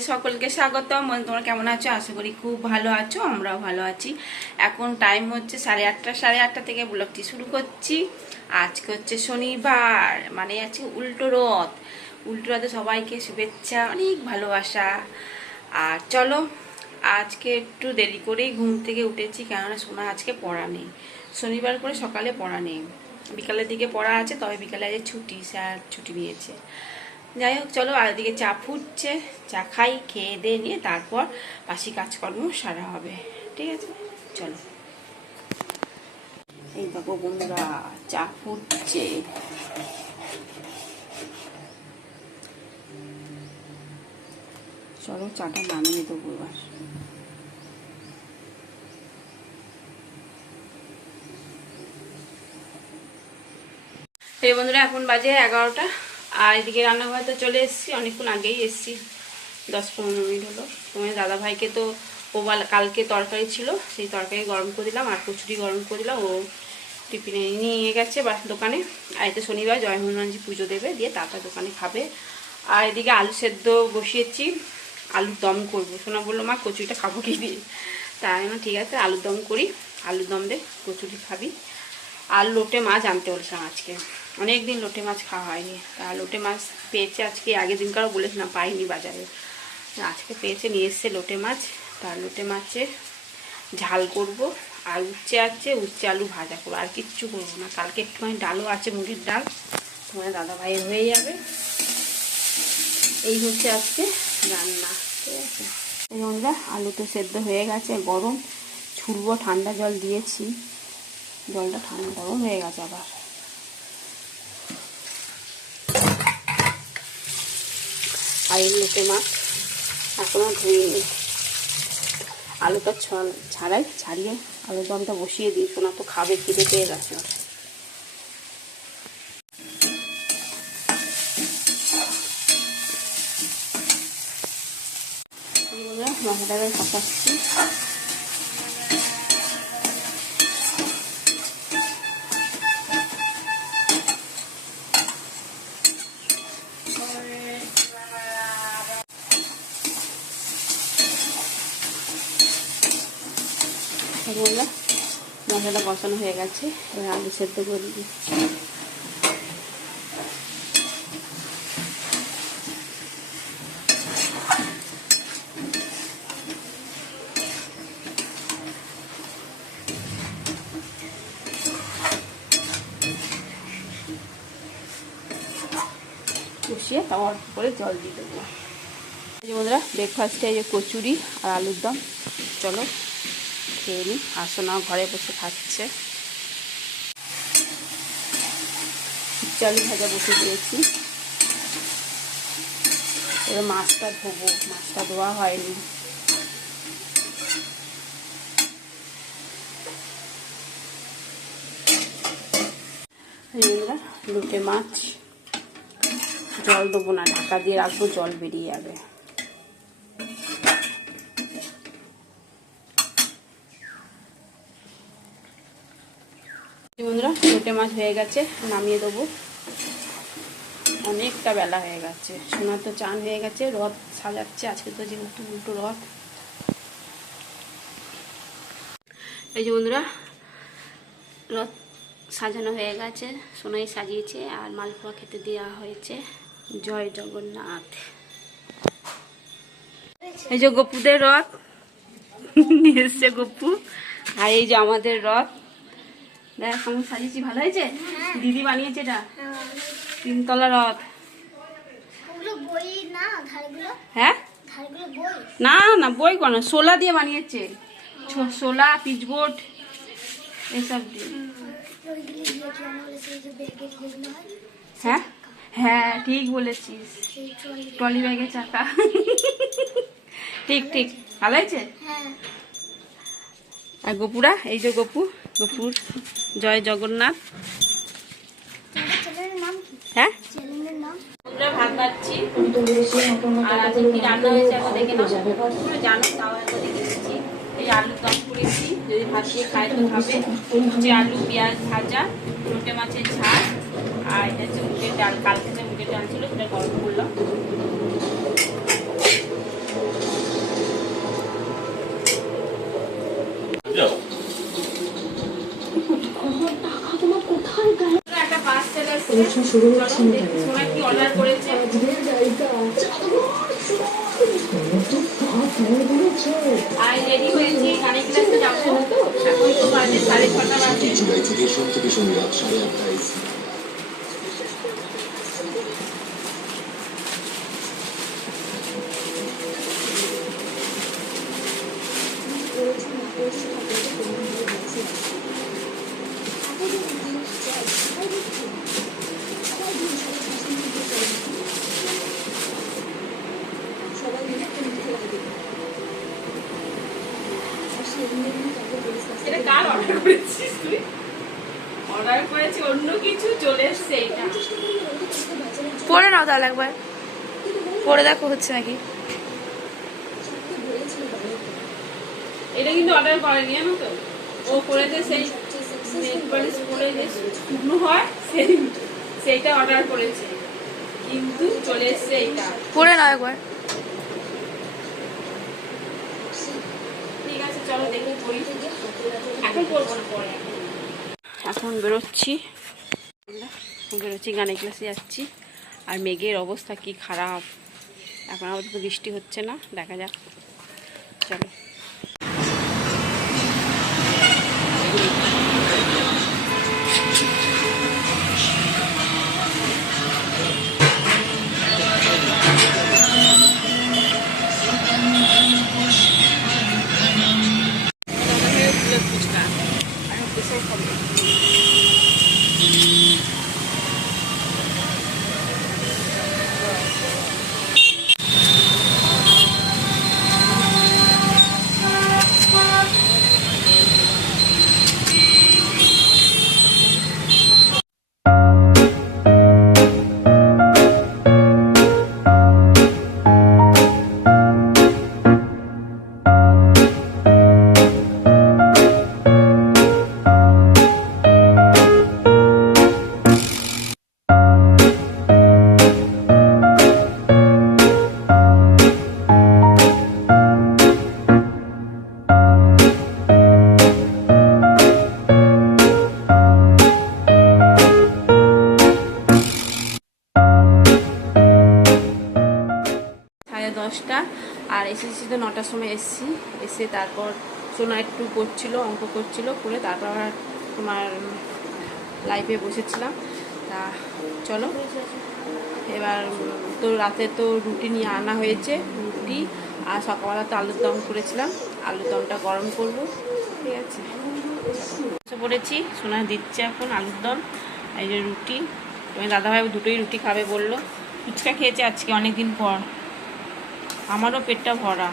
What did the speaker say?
সকলকে স্বাগতম। তোমরা কেমন আছো? আশা করি খুব ভালো আছো, আমরাও ভালো আছি। এখন টাইম হচ্ছে 8:30, 8:30 থেকে ব্লগটি শুরু করছি। আজকে হচ্ছে শনিবার, মানে আজকে উল্টো রথ। উল্টো রথে সবাইকে শুভেচ্ছা, অনেক ভালোবাসা। আর চলো, আজকে একটু দেরি করেই ঘুম থেকে উঠেছি, কেননা সোনা আজকে পড়া নেই। শনিবার করে সকালে পড়া নেই, বিকালের দিকে পড়া আছে, তবে বিকালে আজ ছুটি, স্যার ছুটি নিয়েছে। যাই হোক, চলো, আর দিকে চা ফুটছে, চা খাই, খেয়ে দিয়ে নিয়ে তারপর বাসি কাজকর্ম সারা হবে। ঠিক আছে, চলো। এই দেখো বন্ধুরা, চা ফুটছে। চলো, চাটা নামিয়ে দেবো এবার। এই বন্ধুরা, এখন বাজে 11টা, আর এদিকে রান্নাঘরে চলে এসেছি, অনেকক্ষণ আগেই এসেছি, 10-15 মিনিট হলো। তোমার দাদা ভাইকে তো কালকে তরকারি ছিল, সেই তরকারি গরম করে দিলাম, আর কচুরি গরম করে দিলাম। ও টিফিনে নিয়ে গেছে বা দোকানে। আর এতে শনিবার জয় হনুমানজি পুজো দেবে, দিয়ে তারপর দোকানে খাবে। আর এদিকে আলু সেদ্ধ বসিয়েছি, আলুর দম করবো। সোনা বললো, মা কচুরিটা খাবো কি দিয়ে? তাই না, ঠিক আছে, আলুর দম করি। আলুর দম দে, কচুরি খাবি। আর লোটে মাছ আনতে বলছিলাম আজকে, অনেকদিন লোটে মাছ খাওয়া হয়নি। তা লোটে মাছ পেয়েছে আজকে, আগের দিনকারও বলেছিলাম পাইনি বাজারে, আজকে পেয়েছে, নিয়ে এসছে লোটে মাছ। তার লোটে মাছের ঝাল করব, আর উচ্ছে আছে, উচ্ছে আলু ভাজা করবো, আর কিচ্ছু করবো না। কালকে একটুখানি ডালও আছে, মুগের ডাল, তোমার দাদা ভাইয়ের হয়ে যাবে। এই হচ্ছে আজকে রান্না, ঠিক আছে। এই বন্ধুরা, আলু তো সেদ্ধ হয়ে গেছে, গরম ছুলবো, ঠান্ডা জল দিয়েছি, জলটা ঠান্ডা গরম হয়ে গেছে আবার। আর এই লোটে মাছ এখনো ধুইনি, আলুটা ছাড়িয়ে আলুর দমটা বসিয়ে দিই। সোনা তো খাবে, খিদে পেয়ে গেছে। মশলাটাকে কষাচ্ছি। মশলাটা কষানো হয়ে গেছে, এবার আলু সেদ্ধ করে দিই। কষিয়ে তাও অল্প করে জল দিয়ে দেবো। এই যে বন্ধুরা, ব্রেকফাস্টে এই যে কচুরি আর আলুর দম, চলো খেয়ে নিই। আর সোনা ঘরে বসে খাচ্ছে। আলু ভাজা বসে দিয়েছি, এবার মাছটা ধোবো, মাছটা ধোয়া হয়নি। লোটে মাছ, জল দেবো না, ঢাকা দিয়ে রাখবো, জল বেরিয়ে যাবে। বন্ধুরা, লোটে মাছ হয়ে গেছে, নামিয়ে দেবো। অনেকটা বেলা হয়ে গেছে, সোনার তো চান হয়ে গেছে, রথ সাজাচ্ছে আজকে তো যেহেতু উল্টো রথ। এই যে বন্ধুরা, রথ সাজানো হয়ে গেছে, সোনাই সাজিয়েছে, আর মালপোয়া খেতে দেওয়া হয়েছে। জয় জগন্নাথ। এই যে গপুদের রথ এসছে, গপু। আর এই যে আমাদের রথ, দেখ কেমন সাজিয়েছি, ভালো হয়েছে? দিদি বানিয়েছে এটা, 3তলা রথ। হ্যাঁ, না না, বই কোনো শোলা দিয়ে বানিয়েছে, শোলা, পিচবোর্ড এসব দিয়ে। হ্যাঁ হ্যাঁ, ঠিক বলেছিস, ট্রলি ব্যাগের চাকা। ঠিক ঠিক, ভালো হয়েছে। আর গপুরা, এই যে গপুর জয় জগন্নাথ। হ্যাঁ, ভাত খাচ্ছি, আর আজকে কি রান্না হয়েছে এখন দেখে নাও, পুরো জানো, তাও এখন দেখে দিচ্ছি। এই আলু দম করেছি, যদি ভাত দিয়ে খায় তো খাবে। হচ্ছে আলু পেঁয়াজ ভাজা, লোটে মাছের ঝাল, আর এটা হচ্ছে মুগের ডাল, কালকে যে মুগের ডাল ছিল সেটা গরম করলাম। সোনা কি অর্ডার করেছে। আর রেডি হয়েছি, গানের ক্লাসে যাবো। এখন তো বাজে 6:30 বাজে। জুলাই থেকে সোম থেকে শনি রাত 8:30। এটা কার অর্ডার করেছিস তুই? অর্ডার করেছি অন্য কিছু, চলে এসছে এটা। পরে নাও তাহলে একবার পরে দেখো হচ্ছে নাকি। এটা কিন্তু অর্ডার করেনি জানো তো, ও করেছে সেই নেল পলিশ পরে যে শুকনো হয় সেইটা অর্ডার করেছে, কিন্তু চলে এসছে এইটা। পরে নাও একবার। ঠিক আছে চলো দেখি করি, এখন করবো না পরে। এখন বেরোচ্ছি গানের ক্লাসে যাচ্ছি। আর মেঘের অবস্থা কি খারাপ, এখন আপাতত বৃষ্টি হচ্ছে না, দেখা যাক। চলো আর এসেছি তো 9টার সময় এসেছি, এসে তারপর সোনা একটু করছিল, অঙ্ক করছিল, করে তারপর আবার তোমার লাইভে বসেছিলাম। তা চলো এবার তো রাতে তো রুটি নিয়ে আনা হয়েছে, রুটি আর সকালবেলা তো আলুর দম করেছিলাম, আলুর দমটা গরম করব। ঠিক আছে পড়েছি, সোনা দিচ্ছে এখন আলুর দম, এই যে রুটি। তুমি দাদাভাই দুটোই রুটি খাবে বললো, ফুচকা খেয়েছে আজকে অনেকদিন পর, আমারও পেটটা ভরা।